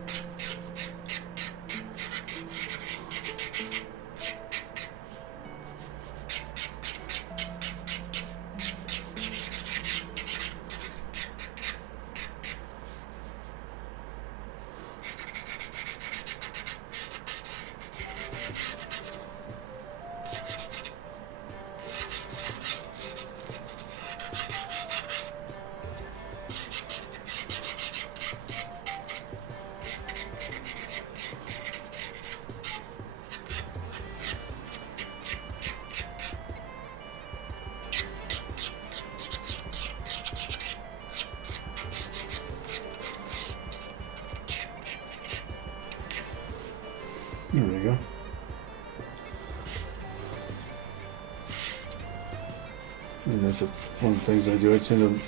the one of the things I do. I tend to.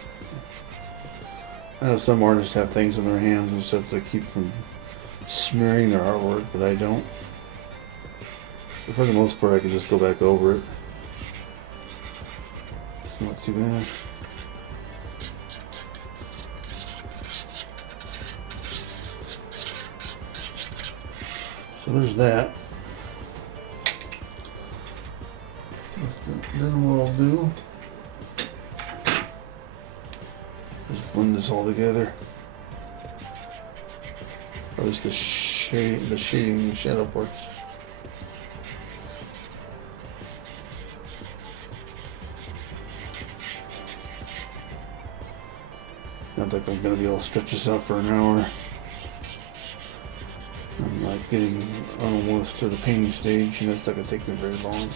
I know some artists have things in their hands and stuff to keep from smearing their artwork, but I don't. For the most part, I can just go back over it. It's not too bad. So there's that. Then what I'll do is blend this all together. Or at least the shading, the shadow parts. Not like I'm gonna be able to stretch this out for an hour. I'm like getting almost to the painting stage, and that's not gonna take me very long.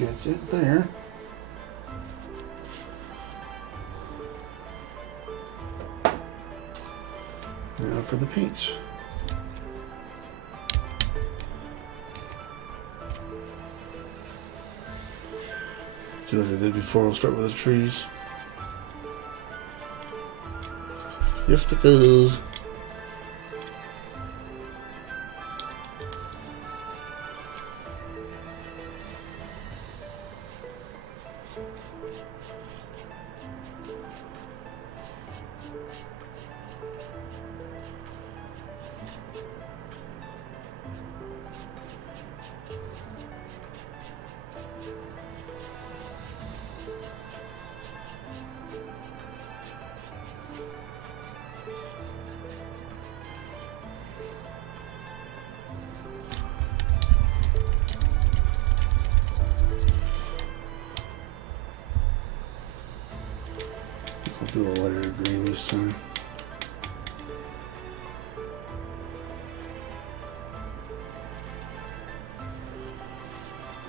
That's it there. Now for the paints. Do like I did before, I'll start with the trees. Just because. I'll do a lighter green this time.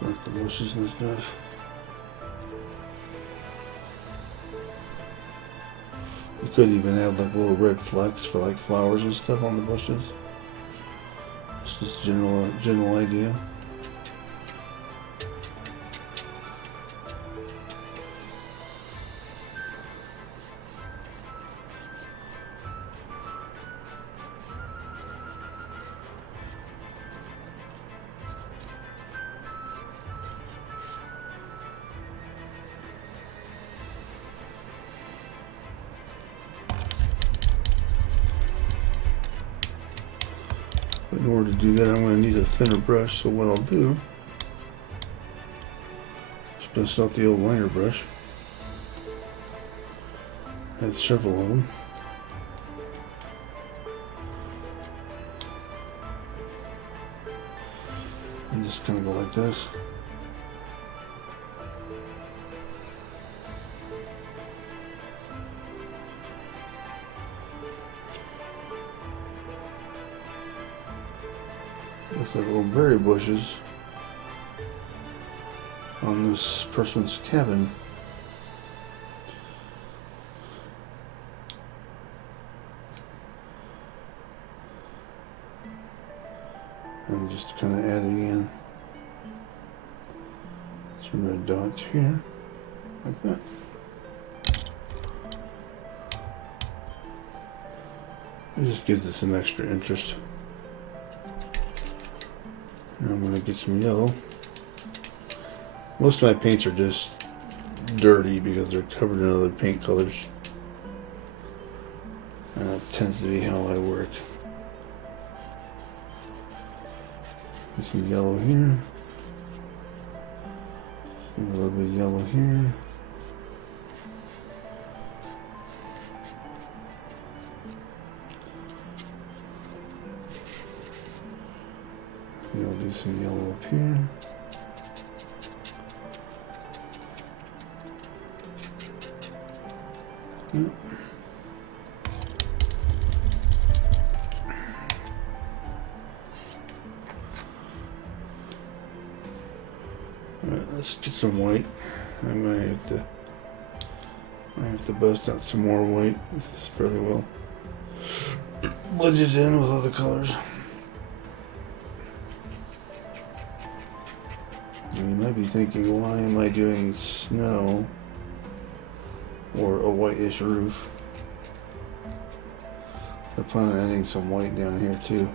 Like the bushes and stuff. You could even have like little red flecks for like flowers and stuff on the bushes. It's just general idea. But in order to do that, I'm going to need a thinner brush. So what I'll do is bust out the old liner brush. I have several of them. And just kind of go like this. Looks like little berry bushes on this person's cabin. And just kind of adding in some red dots here, like that. It just gives it some extra interest. Now I'm gonna get some yellow. Most of my paints are just dirty because they're covered in other paint colors. And that tends to be how I work. Get some yellow here. A little bit of yellow here. I'll do some yellow up here. Alright, let's get some white. I'm gonna have to bust out some more white. This is fairly well blended in with other colors. You might be thinking, why am I doing snow or a whitish roof? I plan on adding some white down here too.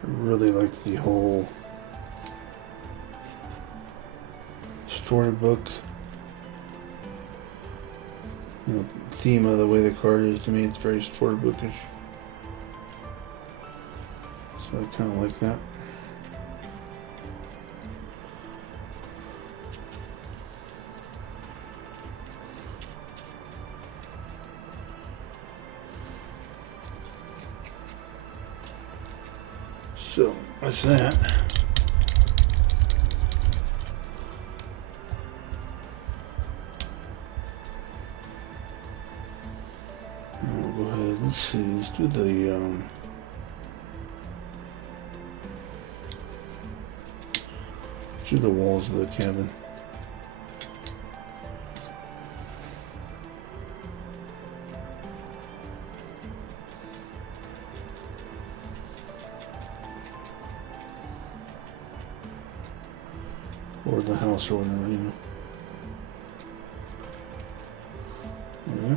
I really like the whole storybook, theme of the way the card is. To me, it's very storybookish, so I kind of like that. So that's that. I'll go ahead and see. Let's do the walls of the cabin. Or the house or whatever, you know. Okay.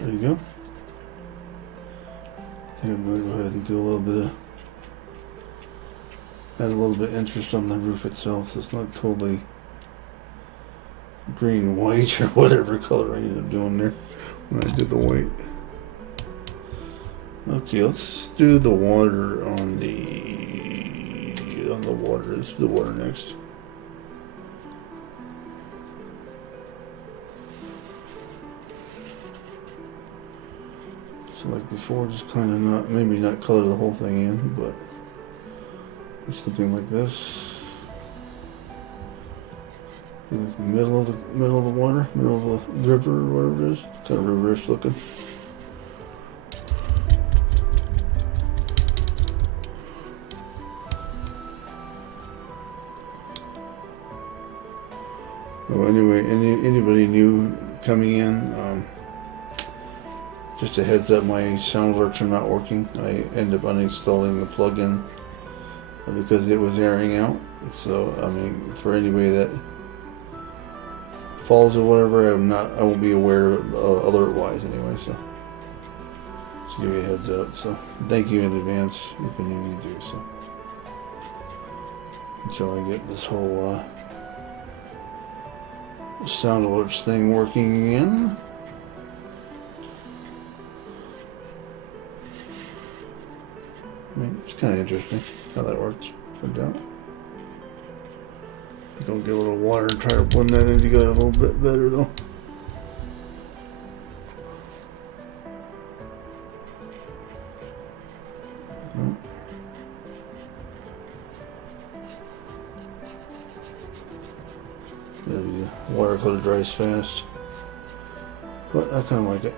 There you go. I'm going to go ahead and do a little bit of, add a little bit of interest on the roof itself, so it's not totally green, white, or whatever color I ended up doing there when I did the white. Okay, let's do the water on the water. Let's do the water next. So like before, just kind of not, maybe not color the whole thing in, but something like this. Like the middle of the water, middle of the river or whatever it is. Kind of reverse looking. Oh, anyway, anybody new coming in, just a heads up, my sound alerts are not working. I end up uninstalling the plugin because it was airing out. So, I mean, for anybody that falls or whatever, I won't be aware of it alert-wise anyway. So, just give you a heads up. So, thank you in advance if any of you do so. Until I get this whole sound alerts thing working again. I mean, it's kind of interesting how that works. Turned out. I'm gonna get a little water and try to blend that in together a little bit better, though. watercolor dries fast. But I kind of like it.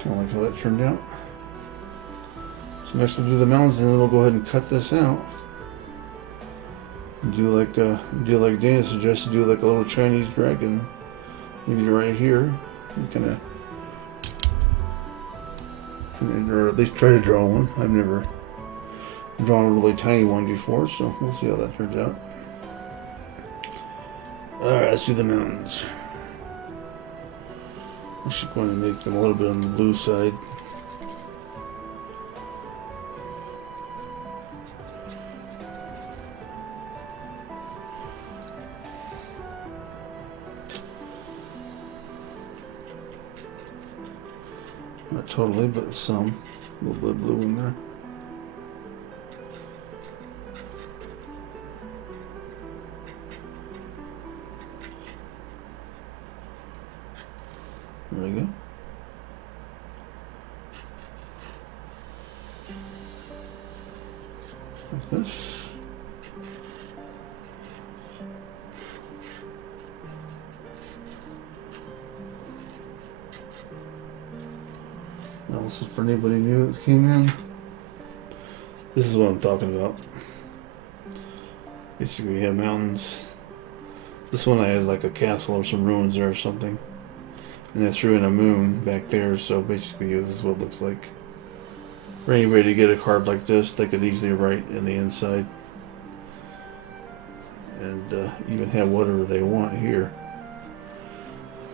Kind of like how that turned out. So next we'll do the mountains, and then we'll go ahead and cut this out. Do like Dana suggested, do like a little Chinese dragon, maybe right here. Kind of, or at least try to draw one. I've never drawn a really tiny one before, so we'll see how that turns out. Alright, let's do the mountains. I'm just going to make them a little bit on the blue side. Not totally, but some. A little bit of blue in there. There we go. Like this. Now this is for anybody new that came in. This is what I'm talking about. Basically we have mountains. This one I had like a castle or some ruins there or something. And I threw in a moon back there, so basically this is what it looks like. For anybody to get a card like this, they could easily write in the inside. And even have whatever they want here.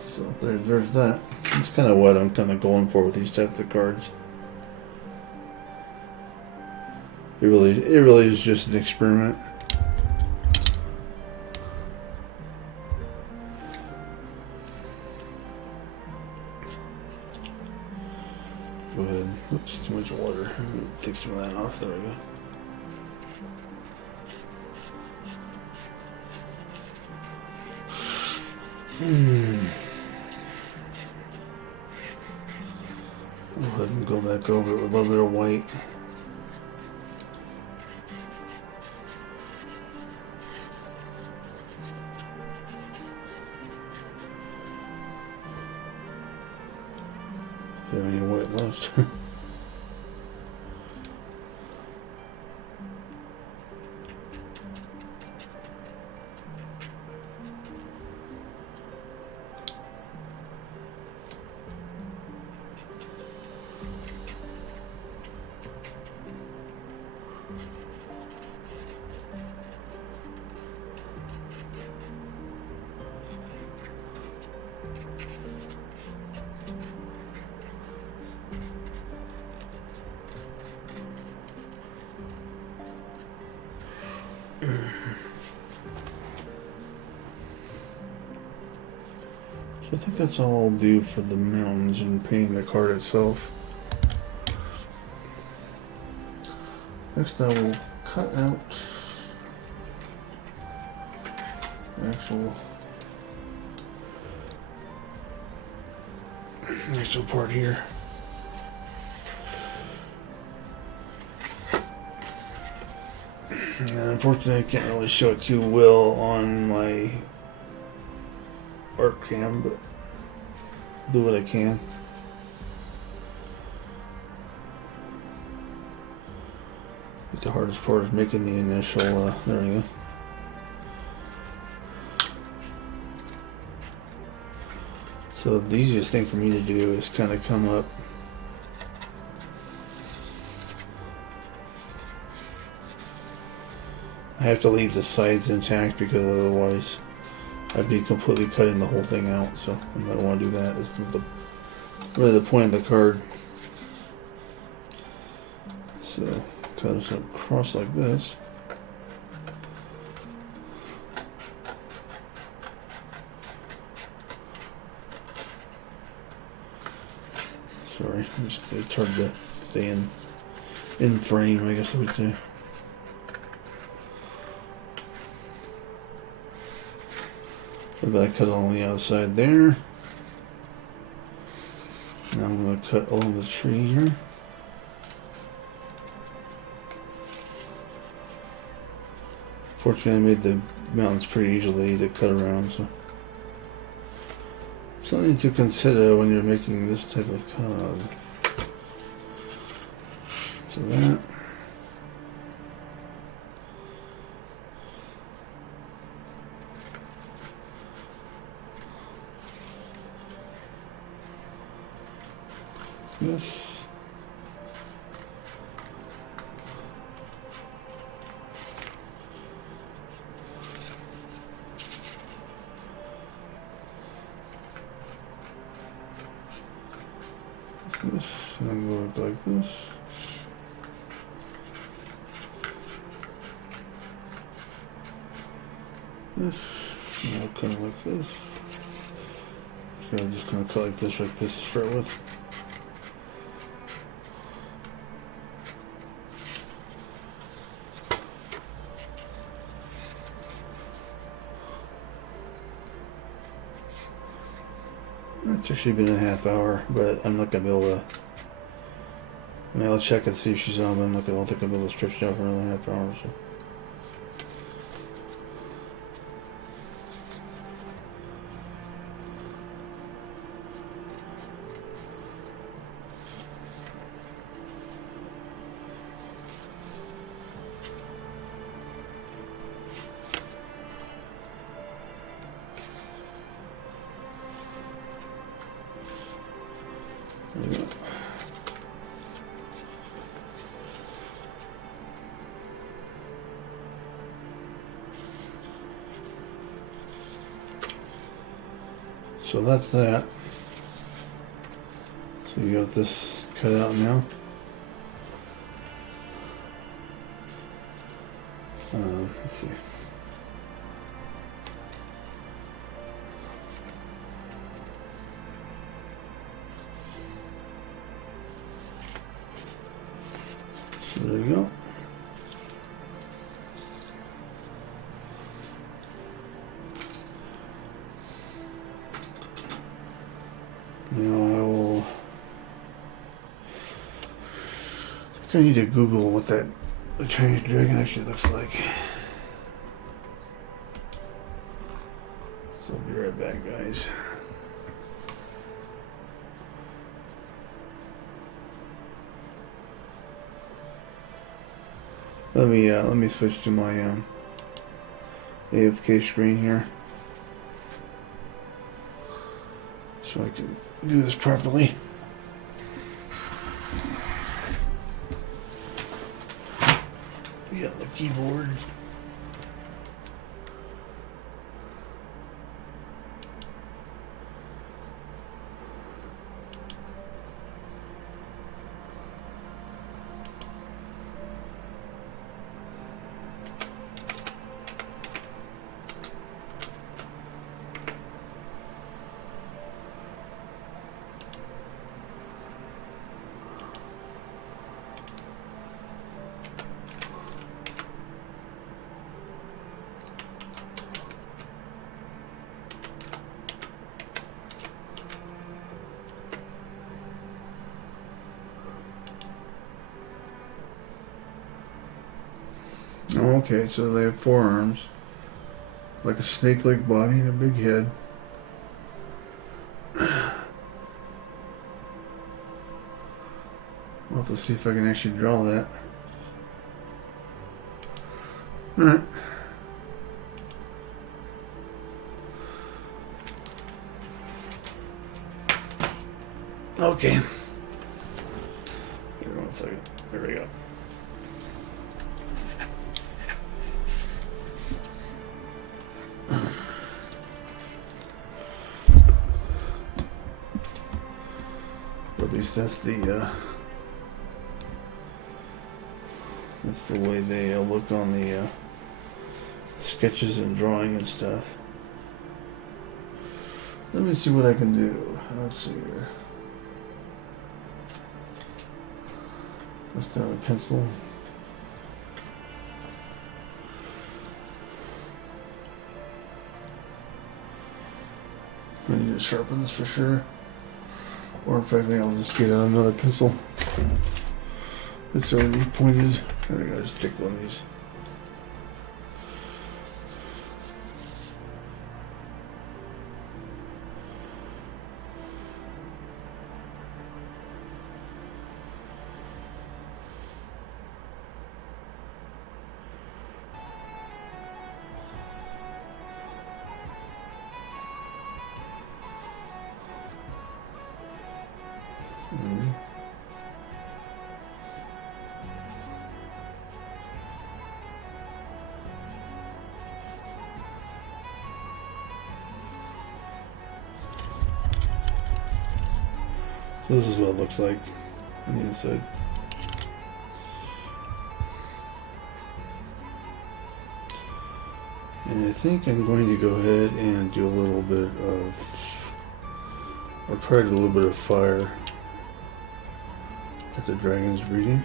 So there's that. It's kind of what I'm kind of going for with these types of cards. It really is just an experiment. Go ahead. Oops, too much water. Let me take some of that off. There we go. Go ahead and go back over it with a little bit of white. Do you have any white left? So I think that's all I'll do for the mountains and painting the card itself. Next I will cut out the actual part here. And unfortunately I can't really show it too well on my art cam, but do what I can. But the hardest part is making the initial, there we go. So the easiest thing for me to do is kind of come up I have to leave the sides intact because otherwise I'd be completely cutting the whole thing out, so I don't want to do that. It's really the point of the card. So cut it across like this. Sorry, it's hard to stay in frame, I guess I would say. But I cut along the outside there. Now I'm going to cut along the tree here. Fortunately, I made the mountains pretty easily to cut around, so something to consider when you're making this type of cog. So that. This. This, and I'm going to go like this. This, and I'll cut it like this. So I'm just going to cut like this to start with. It's actually been a half hour, but I'm not gonna be able to. I mean, I'll check and see if she's on, but I don't think I'll be able to stretch it out for another half hour or so. There we go. So that's that. So you got this cut out now. Let's see. So there you go. Now I will. I think I need to Google what that Chinese dragon actually looks like. So I'll be right back, guys. Let me switch to my AFK screen here, so I can do this properly. Got my keyboard. Okay, so they have four arms, like a snake-like body and a big head. I'll have to see if I can actually draw that. Alright. Okay. Give me 1 second. There we go. At least that's the way they look on the sketches and drawing and stuff. Let me see what I can do. Let's see here. Let's down a pencil. I need to sharpen this for sure. Or in fact, maybe I'll just get out another pencil. It's already pointed. I think I'll just take one of these. Mhm. So this is what it looks like on the inside. And I think I'm going to go ahead and do a little bit of, or try to do a little bit of fire at the dragon's breeding.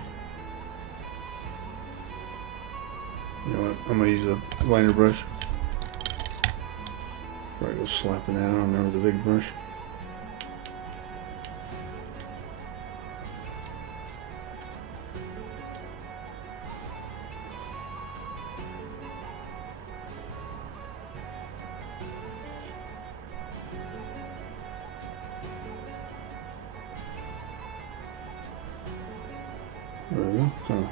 You know what? I'm going to use a liner brush. Before I go slapping that on there with a big brush. There we go. Kind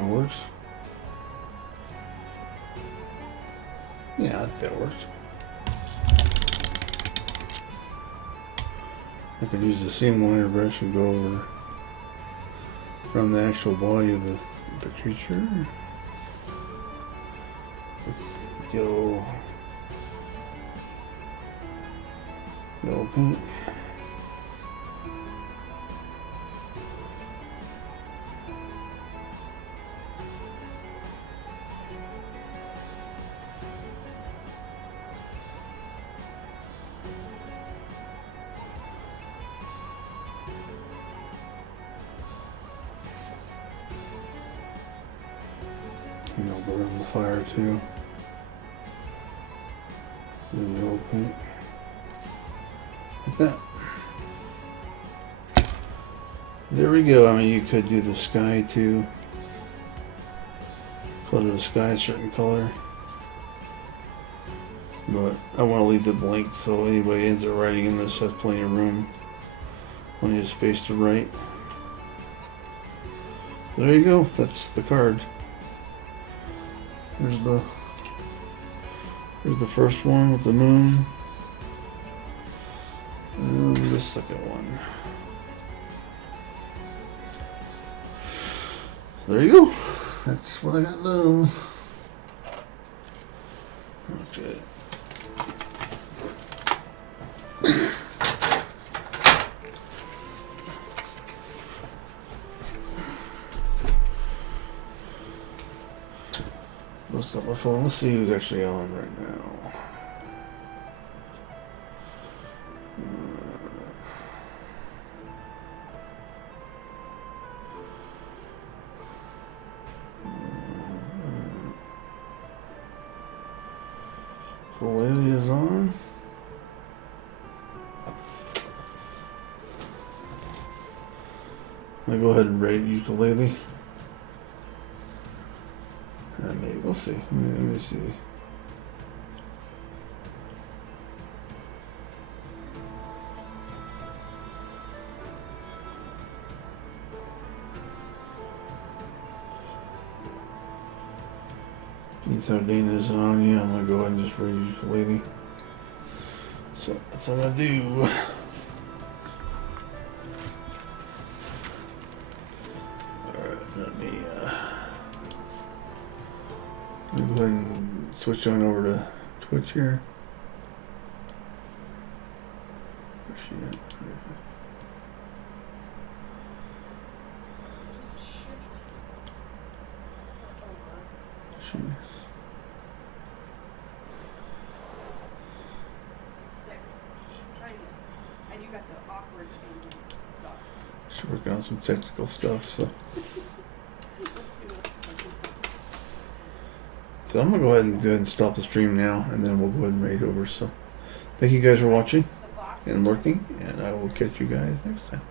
of works. Yeah, that works. I could use the same liner brush and go over around the actual body of the creature. Get a little yellow paint. And I'll go around the fire too. The yellow paint. Like that. There we go. I mean, you could do the sky too. Color the sky a certain color. But I want to leave it blank so anybody ends up writing in this has plenty of room. Plenty of space to write. There you go. That's the card. Here's the first one with the moon. And the second one. There you go. That's what I got done. Okay. Let's up my phone. Let's see who's actually on right now. Ukulele is on. I'll go ahead and rate ukulele. Maybe we'll see. Let me see. Ether Dana isn't on yet. I'm gonna go ahead and just rate ukulele. So that's what I'm gonna do. Alright, let me go ahead and switch on over to Twitch here. Where's she at? She. And you got the awkward thing. She's working on some technical stuff, so. Let's see what it's like. So I'm gonna go ahead and stop the stream now, and then we'll go ahead and raid over. So, thank you guys for watching The box. and lurking, and I will catch you guys next time.